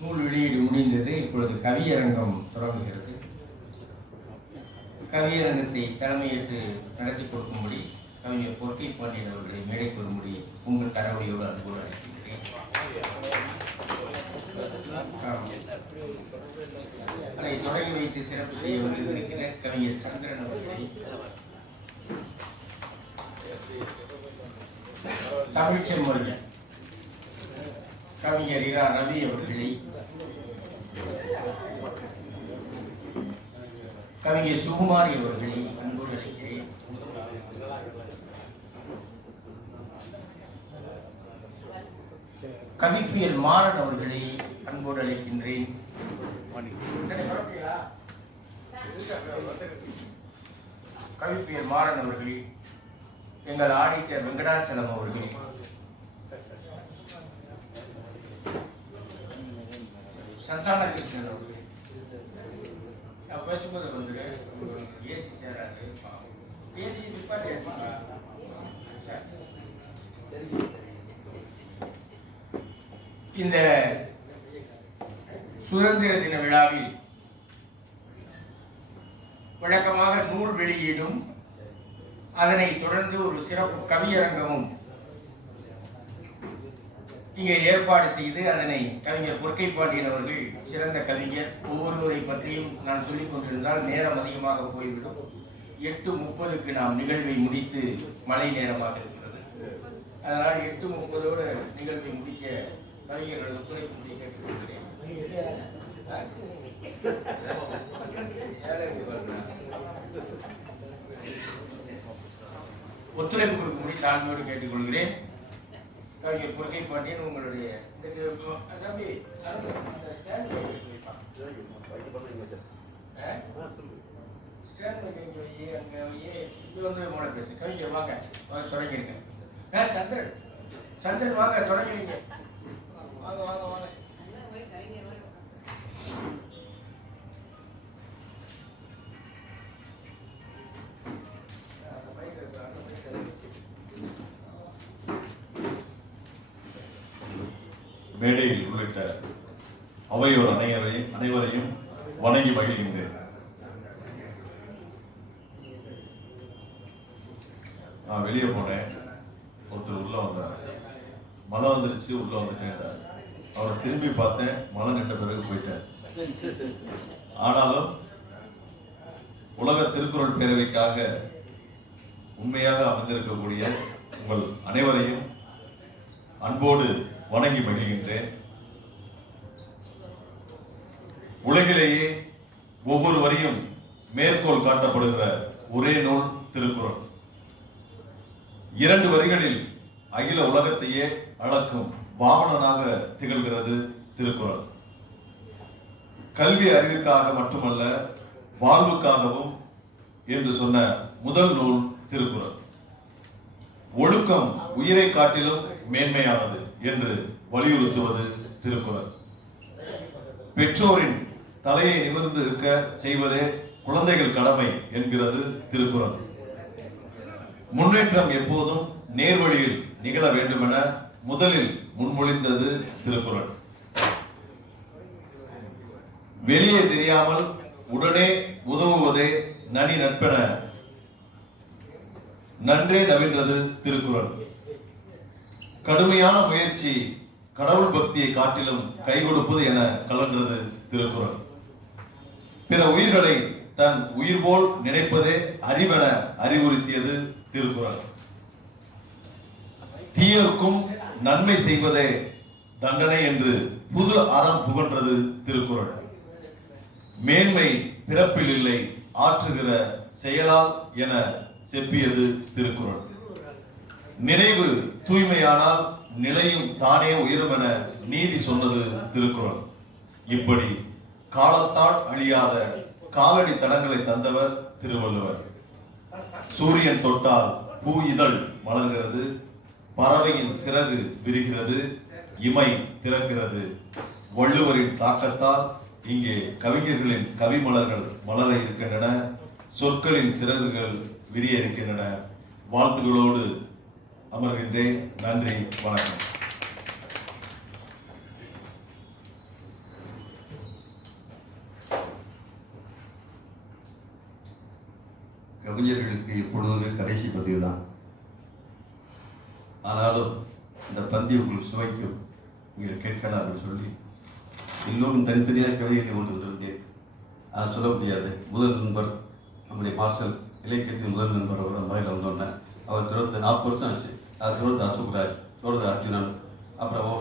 நூல் வெளியீடு முடிந்தது. இப்பொழுது கவியரங்கம் தொடங்குகிறது. கவியரங்கத்தை தலைமையேற்று நடத்தி கொடுக்கும்படி கவிஞர் பொற்கை பாண்டியன் அவர்களை மேடைக்கு வரும்படி உங்கள் கரவழியோடு அன்போடு அழைக்கின்றேன். அதை தொடங்கி வைத்து சிறப்பு செய்ய வந்திருக்கிற கவிஞர் சந்திரன் அவர்களை, தமிழ்ச்செம்மொழி கவிஞர் இரா ரவி அவர்களை, கவிஞர் சுகுமாரி அவர்களை அன்போடு அழைக்கிறேன். கவிப்பியல் மாறன் அவர்களை அன்போடு அழைக்கின்றேன். கவிப்பியல் மாறன் அவர்கள், எங்கள் ஆடிட்டர் வெங்கடாச்சலம் அவர்கள், சந்தான கிருஷ்ணன் அவர்கள், நான் பேசும்போது வந்து ஏசி சேராது, ஏசி இந்த சுதந்திர தின விழாவில் வழக்கமாக நூல் வெளியீடும் அதனைத் தொடர்ந்து ஒரு சிறப்பு கவியரங்கமும் இங்கே ஏற்பாடு செய்து அதனை கவிஞர் பொற்கை பாண்டியன் அவர்கள் சிறந்த கவிஞர், ஒவ்வொருவரை பற்றியும் நான் சொல்லிக் கொண்டிருந்தால் நேரம் அதிகமாக போய்விடும். 8:30க்கு நாம் நிகழ்வை முடித்து மழை நேரமாக இருக்கிறது. அதனால் 8:30ஓடு நிகழ்வை முடிக்க கவிஞர்கள் ஒத்துழைப்பு கேட்டுக்கொள்கிறேன். ஒத்துழைப்பு கொடுக்கும்படி தாழ்மையோடு கேட்டுக்கொள்கிறேன். கவிஞர் பொற்கை பாண்டியன் உங்களுடைய கவிஞர் வாங்க தொடங்கிருங்க. சந்திரன் சந்திரன் வாங்க தொடங்கிடுங்க. வாங்க வாங்க வாங்க. மேடையில் உள்ளிட்ட அவையோர் அனைவரையும் வணங்கி மகிழ்கின்றேன். நான் வெளியே போனேன், ஒருத்தர் உள்ள வந்தார், மழை வந்துருச்சு, உள்ள வந்துட்டேன். அவரை திரும்பி பார்த்தேன், மழை நின்ற பிறகு போயிட்டேன். ஆனாலும் உலக திருக்குறள் பேரவைக்காக உண்மையாக அமைந்திருக்கக்கூடிய உங்கள் அனைவரையும் அன்போடு வணங்கி மகிழ்கின்றேன். உலகிலேயே ஒவ்வொரு வரியும் மேற்கோள் காட்டப்படுகிற ஒரே நூல் திருக்குறள். 2 வரிகளில் அகில உலகத்தையே அளக்கும் வாமனனாக திகழ்கிறது திருக்குறள். கல்வி அறிவுக்காக மட்டுமல்ல, வாழ்வுக்காகவும் என்று சொன்ன முதல் நூல் திருக்குறள். ஒழுக்கம் உயிரை காட்டிலும் மேன்மையானது என்று வலியுறுத்துவது திருக்குறள். பெற்றோரின் தலையை நிமிர்ந்து இருக்க செய்வதே குழந்தைகள் கடமை என்கிறது திருக்குறள். முன்னேற்றம் எப்போதும் நேர்வழியில் நிகழ வேண்டும் என முதலில் முன்மொழிந்தது திருக்குறள். வெளியே தெரியாமல் உடனே உதவுவதே நனி நட்பென நன்றே நவின்றது திருக்குறள். கடுமையான முயற்சி கடவுள் பக்தியை காட்டிலும் கை கொடுப்பது என கலந்தது திருக்குறள். பிற உயிர்களை தன் உயிர் போல் நினைப்பதே அறிவென அறிவுறுத்தியது திருக்குறள். தீயருக்கும் நன்மை செய்வதே தண்டனை என்று புது அறம் புகன்றது திருக்குறள். மேன்மை பிறப்பில் இல்லை, ஆற்றுகிற செயலால் என செப்பியது திருக்குறள். நினைவு தூய்மையானால் நிலையும் தானே உயரும் என நீதி சொன்னது திருக்குறள். இப்படி காலத்தால் அழியாத காலடி தடங்களை தந்தவர் திருவள்ளுவர். சூரியன் தொட்டால் பூ இதழ் மலர்கிறது, பறவையின் சிறகு விரிகிறது, இமை திறக்கிறது. வள்ளுவரின் தாக்கத்தால் இங்கே கவிஞர்களின் கவிமலர்கள் மலர இருக்கின்றன, சொற்களின் சிறகுகள் விரிய இருக்கின்றன. வாழ்த்துக்களோடு அமர்கின்றேன். நன்றி, வணக்கம். கவிஞர்களுக்கு எப்பொழுதுமே கடைசி பதிவு தான். ஆனாலும் இந்த பந்தி உங்களுக்கு சுவைக்கும், நீங்கள் கேட்கலாம் அப்படின்னு சொல்லி எல்லோரும் தனித்தனியாக கவிதைகளை கொண்டு வந்திருந்தேன். ஆனால் சொல்ல முடியாது. முதல் நண்பர் நம்முடைய மார்ஷல் இலக்கியத்தின் முதல் நண்பர் அவர் மதுரையில் வந்தோன்னே அவர் 40 வருஷம் ஆச்சு. அது அசோக்ராஜ், அர்ஜுனன், அப்புறம்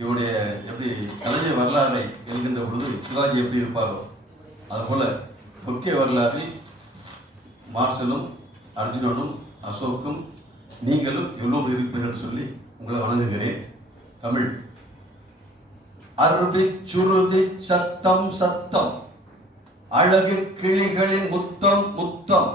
இவருடைய எப்படி கலைஞர் வரலாறை எழுகின்ற பொழுது சிவாஜி எப்படி இருப்பாரோ அதுபோல பொற்கை வரலாற்றில் மார்ஷலும் அர்ஜுனனும் அசோக்கும் நீங்களும் எவ்வளவு இருப்பீர்கள் சொல்லி உங்களை வணங்குகிறேன். தமிழ் அருதி சுருதி சத்தம் சத்தம் அழகு கிளிகளின் முத்தம் முத்தம்.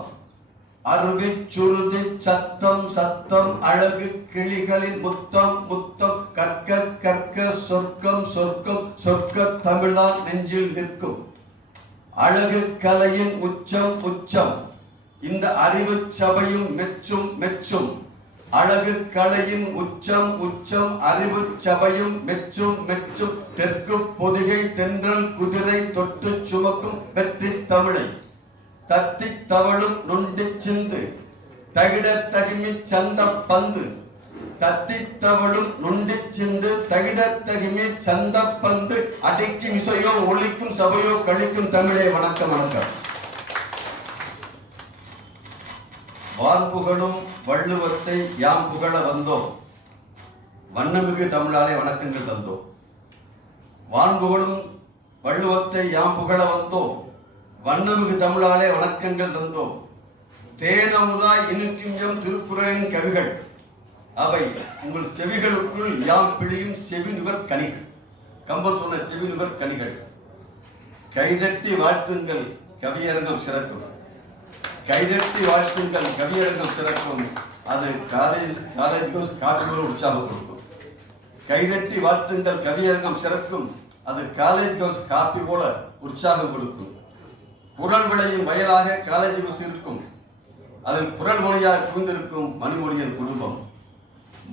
அருவி சுருதி சத்தம் சத்தம் அழகு கிளிகளின் முத்தம் முத்தம். கற்க கற்க சொர்க்கம் சொர்க்கம் சொர்க்க தமிழால் நெஞ்சில் நிற்கும். அழகு கலையின் உச்சம் உச்சம் இந்த அறிவு சபையும் மெச்சும் மெச்சும். அழகு கலையின் உச்சம் உச்சம் அறிவு சபையும் மெச்சும் மெச்சும். தெற்கு பொதிகை தென்றல் குதிரை தொட்டு சுமக்கும் வெற்றி தமிழை தத்தி தவழும் நொண்டி சிந்து தகிட தகிமி சந்த பந்து. தத்தி தவழும் நொண்டி சிந்து தகிட தகிமி சந்த பந்து. அடிக்கும் இசையோ ஒளிக்கும் சபையோ கழிக்கும் தமிழே வணக்கம் வணக்கம். வான்புகழும் வள்ளுவத்தை யாம் புகழ வந்தோம், வண்ணமிகு தமிழாலே வணக்கங்கள் தந்தோம். வான்புகழும் வள்ளுவத்தை யாம் புகழ வந்தோம், வண்ணமிகு தமிழாலே வணக்கங்கள் தந்தோம். தேனமுதாய் இனிக்கும் எம் திருக்குறளின் கவிகள் அவை உங்கள் செவிகளுக்குள் யாம் பிழியும் செவிநுகர் கனிகள். கம்பர் சொன்ன செவிநுகர் கனிகள். கைதட்டி வாழ்த்துங்கள் கவியரங்கம் சிறக்கும், கைதட்டி வாழ்த்துங்கள் கவியரங்கம் சிறக்கும். அது காலேஜுக்கும் காற்றுகளும் உற்சாகம் கொடுக்கும். கைதட்டி வாழ்த்துங்கள் கவியரங்கம் சிறக்கும், அது காலேஜ் காப்பி போல உற்சாகம் கொடுக்கும். குரல் விளையும் வயலாக காலேஜ் பஸ் இருக்கும், அதில் குரல் மொழியாக குவிந்திருக்கும் மணிமொழியின் குடும்பம்.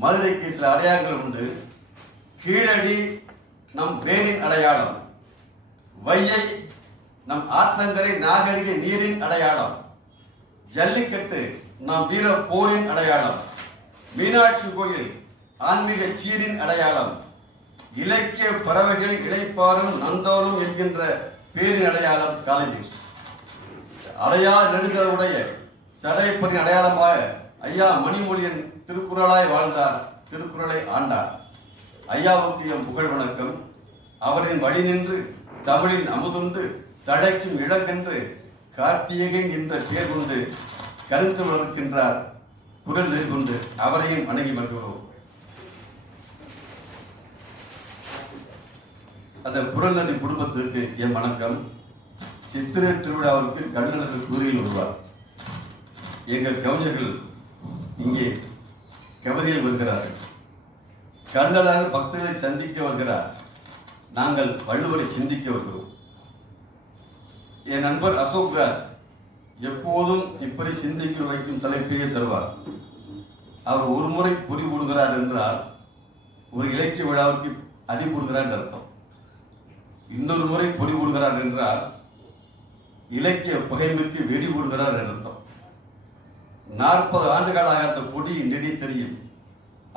மதுரைக்கு சில அடையாளங்கள் உண்டு. கீழடி நம் வேரின் அடையாளம், வையை நம் ஆற்றங்கரை நாகரிக நீரின் அடையாளம், ஜல்லிக்கட்டு நம் வீர போரின் அடையாளம், மீனாட்சி கோயில் ஆன்மீக சீரின் அடையாளம், இலக்கிய பறவைகள் இளைப்பாறும் நந்தோரும் என்கின்ற பேரின் அடையாளம் காலேஜ். அடையா நெடுகளுடைய சடைப்பதின் அடையாளமாக ஐயா மணிமொழியின் திருக்குறளாய் வாழ்ந்தார், திருக்குறளை ஆண்டார். ஐயாவுக்கு எம் புகழ் வணக்கம். அவரின் வழி நின்று தமிழின் அமுதுண்டு தழைக்கும் இழக்கென்று கார்த்திகை என்ற பெயர் கொண்டு கருத்து வளர்க்கின்றார் குரல் நெறி கொண்டு அவரையும் வணங்கி வருகிறோம். அந்த குரல் நன்றி குடும்பத்திற்கு என் வணக்கம். சித்திரை திருவிழாவிற்கு கண்ணழகர் கூறியில் வருவார். எங்கள் கவிஞர்கள் இங்கே கவிதையில் வருகிறார்கள். கண்ணழகர் பக்தர்களை சந்திக்க வருகிறார், நாங்கள் வள்ளுவரை சிந்திக்க வருகிறோம். என் நண்பர் அசோக்ராஜ் எப்போதும் இப்படி சிந்திக்க வைக்கும் தலைப்பையே தருவார். அவர் ஒரு முறை பொறி போடுகிறார் என்றால் ஒரு இலக்கிய விழாவுக்கு அடி போடுகிறார் அர்த்தம். இன்னொரு முறை பொறி போடுகிறார் என்றால் இலக்கிய பகைமைக்கு வெறி போடுகிறார் அர்த்தம். 40 ஆண்டுகளாக அந்த கொடி நெடி தெரியும்.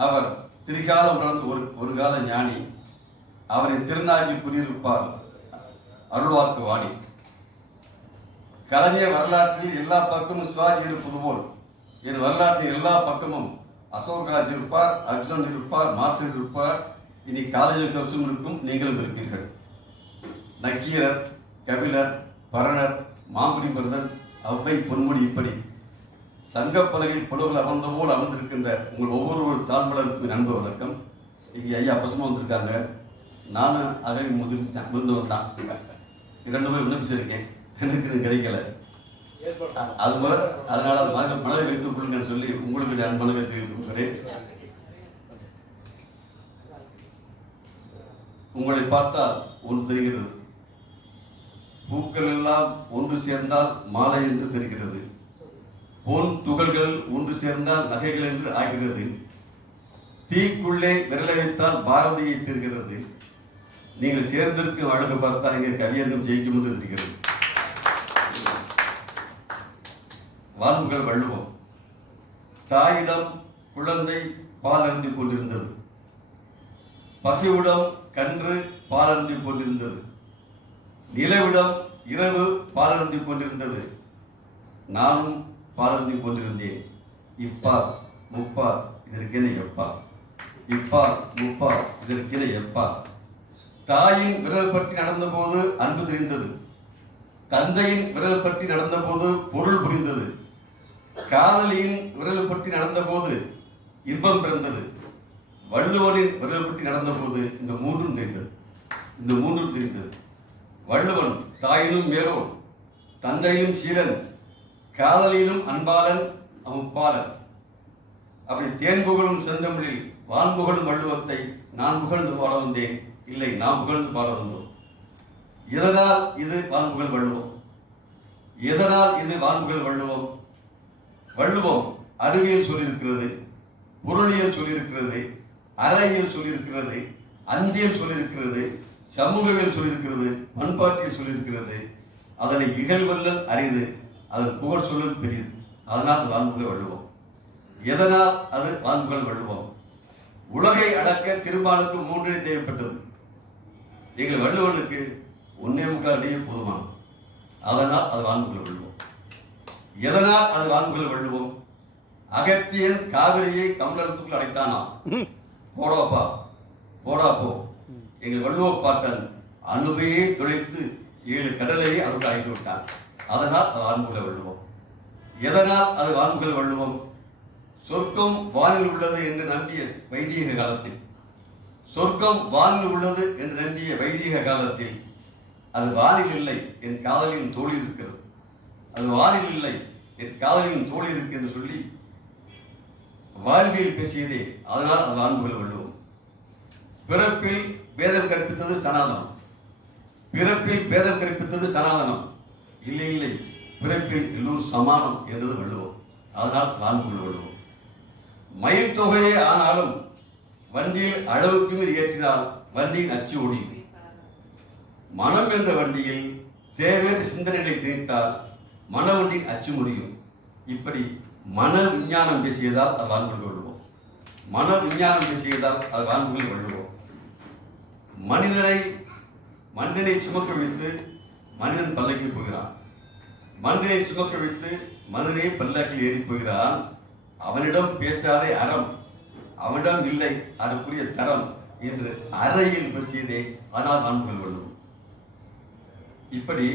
அவர் திரிகாலம் நடந்து ஒரு கால ஞானி. அவரின் திருநாகி புரியிருப்பார் அருள்வாக்கு வாணி. கலைஞர் வரலாற்றில் எல்லா பக்கமும் சிவாஜி இருப்பது போல் என் வரலாற்றில் எல்லா பக்கமும் அசோக்ராஜ் இருப்பார், அர்ஜுனன் இருப்பார், மாஸ்டர் இருப்பார். இனி காலேஜ் கவசம் இருக்கும், நீங்களும் இருப்பீர்கள். நக்கீரர், கபிலர், பரணர், மாங்குடி மருதன், அவ்வை பொன்முடி இப்படி சங்கப்பலகையில் புலவர்கள் அமர்ந்த போல் அமர்ந்திருக்கின்ற உங்கள் ஒவ்வொரு தாழ்மலருக்கும் நண்பர் வணக்கம். இங்கே ஐயா பசுமா வந்திருக்காங்க. நானும் அகவி முதிர்ந்தவன் தான். 2 முறை விண்ணப்பிச்சிருக்கேன், எனக்கு கிடைக்கல. அது போல அதனால மனதை வைத்துக் கொள்ளுங்கன்னு சொல்லி உங்களுக்கு நான் மனதை தெரிவித்துக் கொள்கிறேன். உங்களை பார்த்தால் ஒன்று தெரிகிறது, பூக்கள் எல்லாம் ஒன்று சேர்ந்தால் மாலை என்று தெரிகிறது, பொன் துகள்கள் ஒன்று சேர்ந்தால் நகைகள் என்று ஆகிறது, தீக்குள்ளே விரலை வைத்தால் பாரதியை தெரிகிறது. நீங்கள் சேர்ந்திருக்கும் அழகு பார்த்தால் இங்கே கவியரங்கம் ஜெயிக்கும் என்று இருக்கிறது. வான்புகள் வள்ளுவம். தாயிடம் குழந்தை பால் அருந்திக் கொண்டிருந்தது. பசுவிடம் கன்று பால் அருந்திக் கொண்டிருந்தது. நிலவிடம் இரவு பால் அருந்திக் கொண்டிருந்தது. நானும் பால் அருந்திக் கொண்டிருந்தேன். இப்பார் முப்பார் இதற்கென எப்பா, இப்பார் முப்பார் இதற்கென எப்பா. தாயின் விரல் பற்றி நடந்த போது அன்பு தெரிந்தது. தந்தையின் விரல் பற்றி நடந்த போது பொருள் புரிந்தது. காதலியின் விரல் பற்றி நடந்த போது இன்பம் பிறந்தது. வள்ளுவனின் விரல் பற்றி நடந்த போது இந்த மூன்றும் தெரிந்தது. வள்ளுவன் தாயிலும் மேலோன், தந்தையிலும் சீலன், காதலியிலும் அன்பாளன், அமுப்பாளன். அப்படி தேன் புகழும் செந்தமிழில் வான் புகழும் வள்ளுவத்தை நான் புகழ்ந்து பாட வந்தேன். இல்லை, நாம் புகழ்ந்து பாட வந்தோம். எதனால் இது வான்புகழ் வள்ளுவம்? எதனால் இது வான்புகழ் வள்ளுவம்? வள்ளுவம் அறிவியல் சொல்லியிருக்கிறது, பொருளியல் சொல்லியிருக்கிறது, அறையியல் சொல்லியிருக்கிறது, அன்பியல் சொல்லியிருக்கிறது, சமூகவியல் சொல்லியிருக்கிறது, பண்பாட்டியல் சொல்லியிருக்கிறது. அதனை இகழ்வல்லல் அரிது, அதன் புகழ் சொல்லல் பெரியது. அதனால் அது வான்புகழ் வள்ளுவம். எதனால் அது வான்புகழ் வள்ளுவம்? உலகை அடக்க திருமாலுக்கு 3 அடி தேவைப்பட்டது. எங்கள் வள்ளுவனுக்கு 1.25 அடியே போதுமானது. அதனால் அது வான்புகழ் வள்ளுவம். எதனால் அது வான்புகழ் வள்ளுவம்? அகத்தியன் காவிரியை கமலத்துக்குள் அடைத்தானா? போடாப்பா போடா போ. எங்கள் வள்ளுவ பாட்டன் அணுவையே துளைத்து 7 கடலையே அவர்கள் அடைத்து விட்டான். அதனால் அது வான்புகழ் வள்ளுவம். எதனால் அது வான்புகழ் வள்ளுவம்? சொர்க்கம் வானில் உள்ளது என்று நம்பிய வைதீக காலத்தில், சொர்க்கம் வானில் உள்ளது என்று நம்பிய வைதீக காலத்தில், அது வானில் இல்லை, என் காதலின் தோழி இருக்கிறது. அது வானில் இல்லை, என் காதலின் தோழி இருக்கு என்று சொல்லி வாழ்வியல் பேசியதே. அதனால் அது வான்புகழ் வள்ளுவம். பிறப்பில் பேதம் கற்பித்தது சனாதனம். பிறப்பில் பேதம் கற்பித்தது சனாதனம். இல்லை, பிறப்பில் எல்லோரும் சமானம் என்றது வள்ளுவம். அதனால் வான்புகழ் வள்ளுவம். மயில் தொகையே ஆனாலும் வண்டியில் அளவுக்கு மேல் ஏற்றினால் வண்டியின் அச்சு ஒடியும். மனம் என்ற வண்டியில் தேவையான சிந்தனைகளை திணித்தால் மன வண்டியின் அச்சு முடியும். இப்படி மன விஞ்ஞானம் பேசியதால் அது வான்புகழ் வள்ளுவம். மன விஞ்ஞானம் பேசியதால் அது வான்புகழ் வள்ளுவம். மனிதனை சுமக்க வைத்து மனிதன் பல்லக்கி போகிறான். மனிதனை சுமக்க வைத்து மனிதனை பல்லக்கில் ஏறி போகிறான். அவனிடம் பேசாதே அறம், அவனிடம் இல்லை அதற்குரிய தரம் என்று அறையில் பேசியதே. ஆனால் வான்புகழ் வள்ளுவம். இப்படி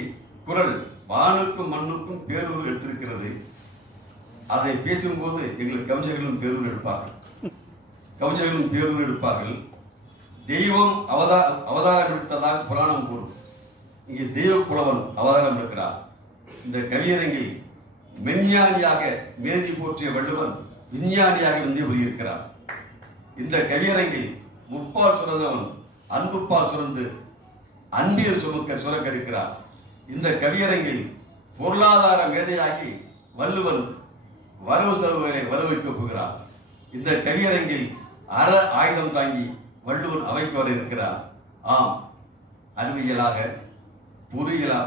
குறள் வானுக்கும் மண்ணுக்கும் பேரூர் எடுத்திருக்கிறது. அதை பேசும்போது எங்கள் கவிஞர்களும் பேரூர் எடுப்பார்கள். தெய்வம் அவதாரம் எடுத்ததாக புராணம் கூறும். இங்கே தெய்வ புலவன் அவதாரம் எடுக்கிறார். இந்த கவியரங்கில் மெஞ்ஞானியாக மேதி போற்றிய வள்ளுவன் விஞ்ஞானியாக வந்து இருக்கிறார். இந்த கவியரங்கில் முப்பால் சுரந்தவன் அன்புப்பால் சுரந்து அன்பியல் சுரக்க இருக்கிறார். இந்த கவியரங்கில் பொருளாதார மேதையாகி வள்ளுவன் வரவு செலவுகளை வரவைக்க போகிறார். இந்த கவியரங்கில் அற ஆயுதம் தாங்கி வள்ளுவன் அவைக்கு வர இருக்கிறார். ஆம், அறிவியலாக,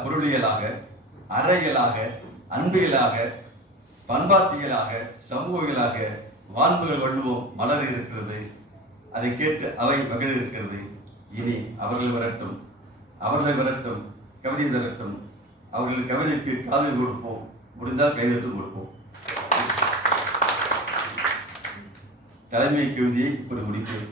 பொருளியலாக, அறையலாக, அன்பியலாக, பண்பாட்டியலாக, சமூகவியலாக வான்புகழ் வள்ளுவம் மலர இருக்கிறது. அதை கேட்டு அவை மகிழ இருக்கிறது. இனி அவர்கள் வரட்டும், கவிதை தரட்டும். அவர்கள் கவிதைக்கு காதல் கொடுப்போம், முடிந்தால் கைதட்டும் கொடுப்போம். தலைமை கவிதையை இப்படி முடிப்பேன்.